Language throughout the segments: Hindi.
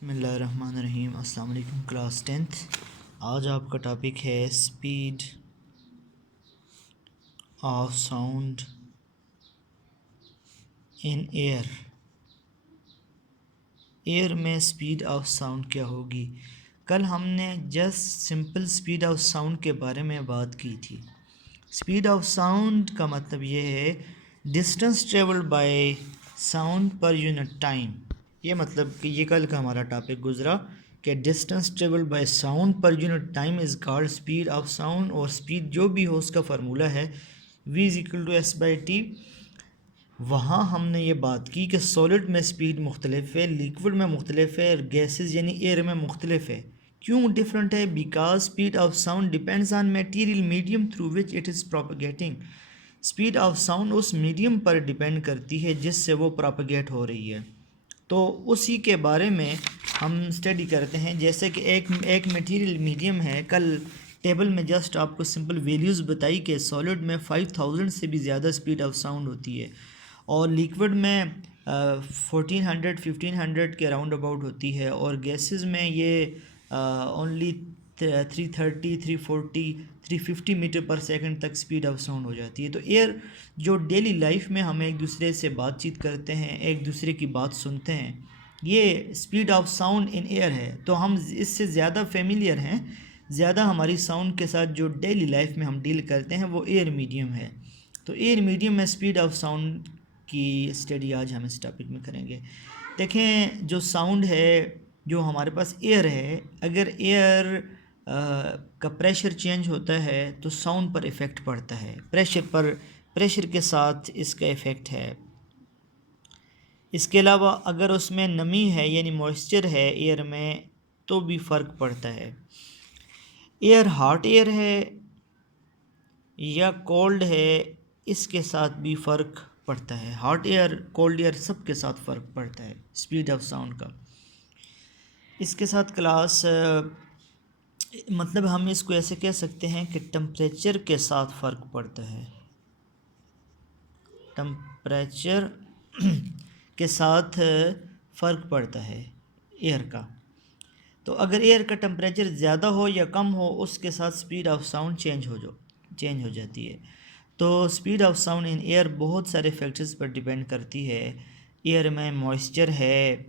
बिस्मिल्लाहिर्रहमानिर्रहीम। अस्सलाम वालेकुम क्लास 10th। आज आपका टॉपिक है speed of sound in air. Air में स्पीड ऑफ साउंड क्या होगी। कल हमने just simple speed of sound के बारे में बात की थी। स्पीड ऑफ साउंड का मतलब ये है distance travelled by sound per unit time. ये मतलब कि ये कल का हमारा टॉपिक गुजरा कि distance travelled by sound per unit time is called speed of sound. और स्पीड जो भी हो उसका फार्मूला है v is equal to S by T. वहाँ हमने ये बात की कि सॉलिड में स्पीड मुख्तलिफ है, लिक्विड में मुख्तलिफ है, और गैसेस यानी एयर में मुख्तलिफ है। क्यों डिफरेंट है? Because speed of sound depends on material medium through which it is propagating. Speed of sound उस मीडियम पर डिपेंड करती है जिससे वो प्रोपगेट हो रही है। तो उसी के बारे में हम स्टडी करते हैं। जैसे कि एक मटेरियल मीडियम है। कल टेबल में जस्ट आपको सिंपल वैल्यूज़ बताई कि सॉलिड में 5000 से भी ज़्यादा स्पीड ऑफ साउंड होती है, और लिक्विड में 1400-1500 के राउंड अबाउट होती है, और गैसेस में ये ओनली 330, 340, 350 मीटर पर सेकंड तक स्पीड ऑफ साउंड हो जाती है। तो एयर जो डेली लाइफ में हम एक दूसरे से बातचीत करते हैं, एक दूसरे की बात सुनते हैं, ये speed of sound in air है। तो हम इससे ज़्यादा फेमिलियर हैं, ज़्यादा हमारी साउंड के साथ जो डेली लाइफ में हम डील करते हैं वो एयर मीडियम है। तो एयर मीडियम में स्पीड ऑफ साउंड की स्टडी आज हम इस टॉपिक में करेंगे। देखें, जो साउंड है, जो हमारे पास एयर है, अगर एयर का प्रेशर चेंज होता है तो साउंड पर इफ़ेक्ट पड़ता है। प्रेशर के साथ इसका इफ़ेक्ट है। इसके अलावा अगर उसमें नमी है यानी मॉइस्चर है एयर में तो भी फ़र्क पड़ता है। एयर हॉट एयर है या कोल्ड है, इसके साथ भी फ़र्क पड़ता है। हॉट एयर, कोल्ड एयर, सब के साथ फ़र्क पड़ता है स्पीड ऑफ साउंड का। इसके साथ क्लास मतलब हम इसको ऐसे कह सकते हैं कि टेम्परेचर के साथ फ़र्क पड़ता है। टेम्परेचर के साथ फ़र्क पड़ता है एयर का। तो अगर एयर का टेम्परेचर ज़्यादा हो या कम हो, उसके साथ स्पीड ऑफ साउंड चेंज हो जाती है। तो speed of sound in air बहुत सारे फैक्टर्स पर डिपेंड करती है। एयर में मॉइस्चर है,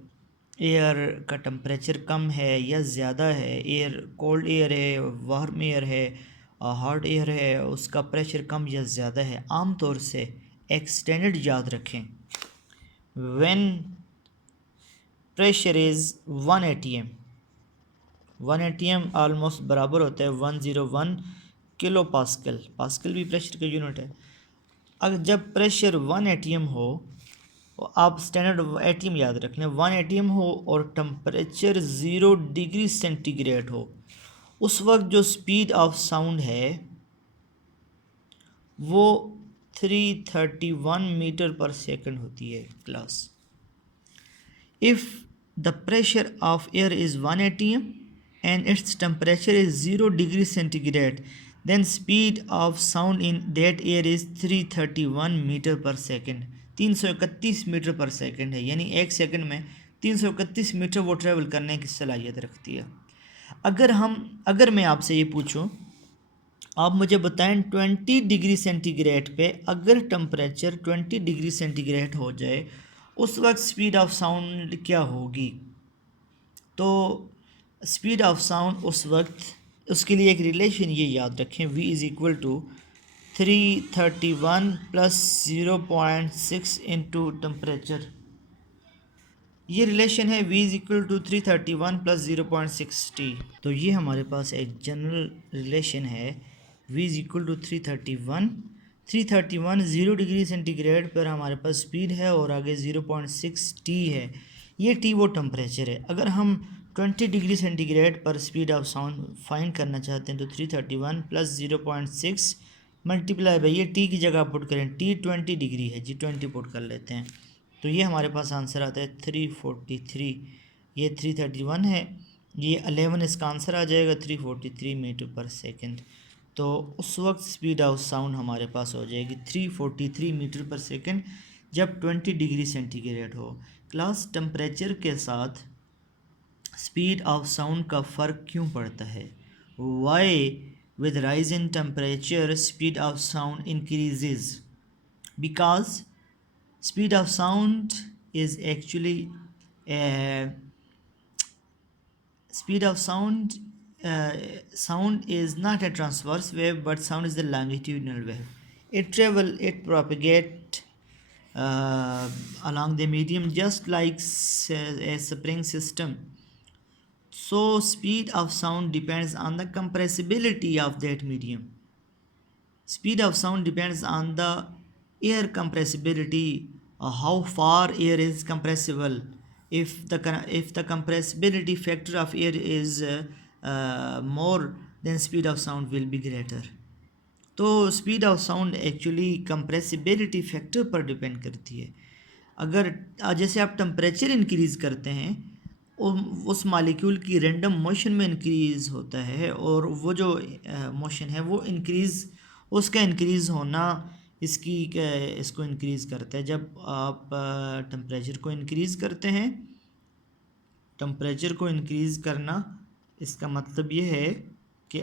एयर का टेम्परेचर कम है या ज़्यादा है, एयर कोल्ड एयर है, वार्म एयर है, हॉट एयर है, उसका प्रेशर कम या ज़्यादा है। आम तौर से एक स्टैंडर्ड याद रखें, when pressure is 1 atm, 1 atm almost बराबर होता है 101 किलो पास्कल। पास्कल भी प्रेशर का यूनिट है। अगर जब प्रेशर 1 atm हो, आप स्टैंडर्ड एटीएम याद रख लें, 1 atm हो और टेम्परेचर 0 डिग्री सेंटीग्रेड हो, उस वक्त जो स्पीड ऑफ साउंड है वो 331 मीटर पर सेकंड होती है class. If the pressure of air is 1 atm and its temperature is 0 degree centigrade, then speed of sound in that air is 331 metre पर सेकंड। 331 मीटर पर सेकंड है, यानी एक सेकंड में 331 मीटर वो ट्रेवल करने की सलाहियत रखती है। अगर मैं आपसे ये पूछूं, आप मुझे बताएं 20 डिग्री सेंटीग्रेड पे अगर टेम्परेचर 20 डिग्री सेंटीग्रेड हो जाए, उस वक्त स्पीड ऑफ साउंड क्या होगी। तो स्पीड ऑफ साउंड उस वक्त, उसके लिए एक रिलेशन ये याद रखें, v is equal to 331 plus 0.6 into temperature. ये रिलेशन है v is equal to 331 plus 0.6t। तो ये हमारे पास एक जनरल रिलेशन है, v is equal to 331 0 degree centigrade पर हमारे पास स्पीड है और आगे 0.6t है। ये t वो टेम्परेचर है। अगर हम 20 डिग्री सेंटीग्रेड पर स्पीड ऑफ साउंड फाइंड करना चाहते हैं तो 331 प्लस 0.6 मल्टीप्लाई बाई ये t की जगह पुट करें, t 20 डिग्री है जी, 20 पुट कर लेते हैं तो ये हमारे पास आंसर आता है 343। ये 331 है, ये 11 इसका आंसर आ जाएगा 343 मीटर पर सेकंड। तो उस वक्त स्पीड ऑफ साउंड हमारे पास हो जाएगी 343 मीटर पर सेकंड जब 20 डिग्री सेंटीग्रेड हो। क्लास टेम्परेचर के साथ स्पीड ऑफ साउंड का फ़र्क क्यों पड़ता है? Why with rise in temperature speed of sound increases? Because speed of sound is actually speed of sound sound is not a transverse wave, but sound is the longitudinal wave. It propagate along the medium just like a spring system. So speed of sound depends on the compressibility of that medium. Speed of sound depends on the air compressibility, how far air is compressible. If the compressibility factor of air is more, then speed of sound will be greater. तो speed of sound actually compressibility factor पर डिपेंड करती है. अगर जैसे आप टेम्परेचर इंक्रीज़ करते हैं, उस मालिक्यूल की रैंडम मोशन में इंक्रीज़ होता है, और वो जो मोशन है वो इंक्रीज़, उसका इंक्रीज़ होना इसको इंक्रीज़ करता है. जब आप टेम्परेचर को इंक्रीज़ करते हैं, टेम्परेचर को इंक्रीज़ करना इसका मतलब ये है कि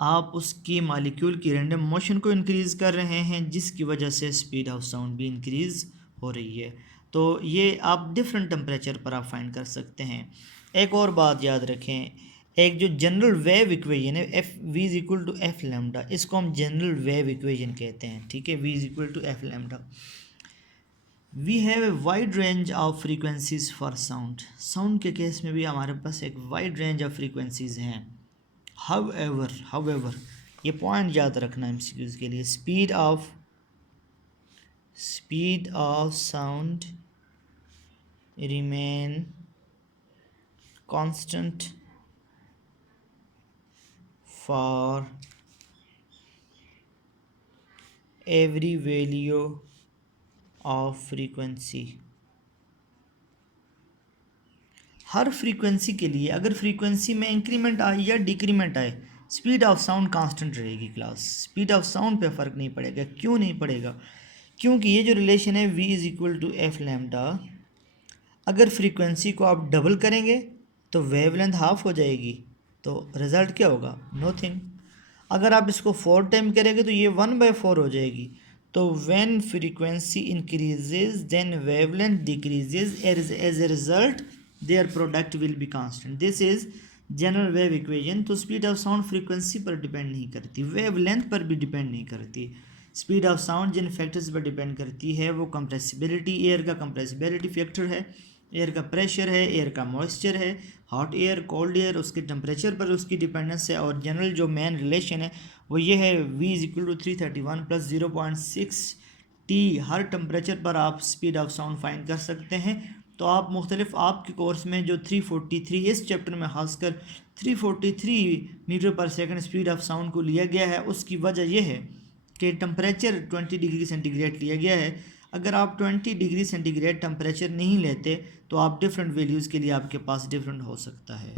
आप उसकी मालिक्यूल की रैंडम मोशन को इंक्रीज़ कर रहे हैं, जिसकी वजह से स्पीड ऑफ साउंड भी इंक्रीज़ हो रही है. तो ये आप डिफरेंट टेम्परेचर पर आप फाइंड कर सकते हैं. एक और बात याद रखें, एक जो जनरल वेव इक्वेशन है F V is equal to F lambda, इसको हम जनरल वेव इक्वेशन कहते हैं. ठीक है, V is equal to F lambda. We have a wide range of frequencies for sound. Sound के केस में भी हमारे पास एक वाइड रेंज ऑफ फ्रीक्वेंसीज हैं. However, ये पॉइंट याद रखना MCQs के लिए. Speed of sound remain constant for every value of frequency. Her frequency के लिए अगर फ्रीक्वेंसी में इंक्रीमेंट आए या डिक्रीमेंट आए, स्पीड ऑफ साउंड कांस्टेंट रहेगी क्लास. स्पीड ऑफ साउंड पे फ़र्क नहीं पड़ेगा. क्यों नहीं पड़ेगा? क्योंकि ये जो रिलेशन है v is equal to F lambda, अगर फ्रीक्वेंसी को आप डबल करेंगे तो वेवलेंथ हाफ हो जाएगी, तो रिज़ल्ट क्या होगा? नोथिंग. अगर आप इसको 4 टाइम करेंगे तो ये 1/4 हो जाएगी. तो when frequency increases then wavelength decreases, as a result their product will be constant. This is general wave equation. तो स्पीड ऑफ साउंड फ्रीक्वेंसी पर डिपेंड नहीं करती, वेवलेंथ पर भी डिपेंड नहीं करती. स्पीड ऑफ साउंड जिन फैक्टर्स पर डिपेंड करती है वो कंप्रेसिबिलिटी, एयर का कंप्रेसिबिलिटी फैक्टर है, एयर का प्रेशर है, एयर का मॉइस्चर है, हॉट एयर, कोल्ड एयर, उसके टेम्परेचर पर उसकी डिपेंडेंस है. और जनरल जो मेन रिलेशन है वो ये है, v is equal to 331 plus 0.6 t. हर टेम्परेचर पर आप स्पीड ऑफ साउंड फाइंड कर सकते हैं. तो आप मुख्तलिफ आपके कोर्स में जो 343 इस चैप्टर में खासकर 343 मीटर पर सेकंड स्पीड ऑफ साउंड को लिया गया है, उसकी वजह यह है कि टेम्परेचर 20 डिग्री सेंटीग्रेड लिया गया है. अगर आप 20 डिग्री सेंटीग्रेड टेम्परेचर नहीं लेते तो आप डिफरेंट वैल्यूज़ के लिए आपके पास डिफरेंट हो सकता है.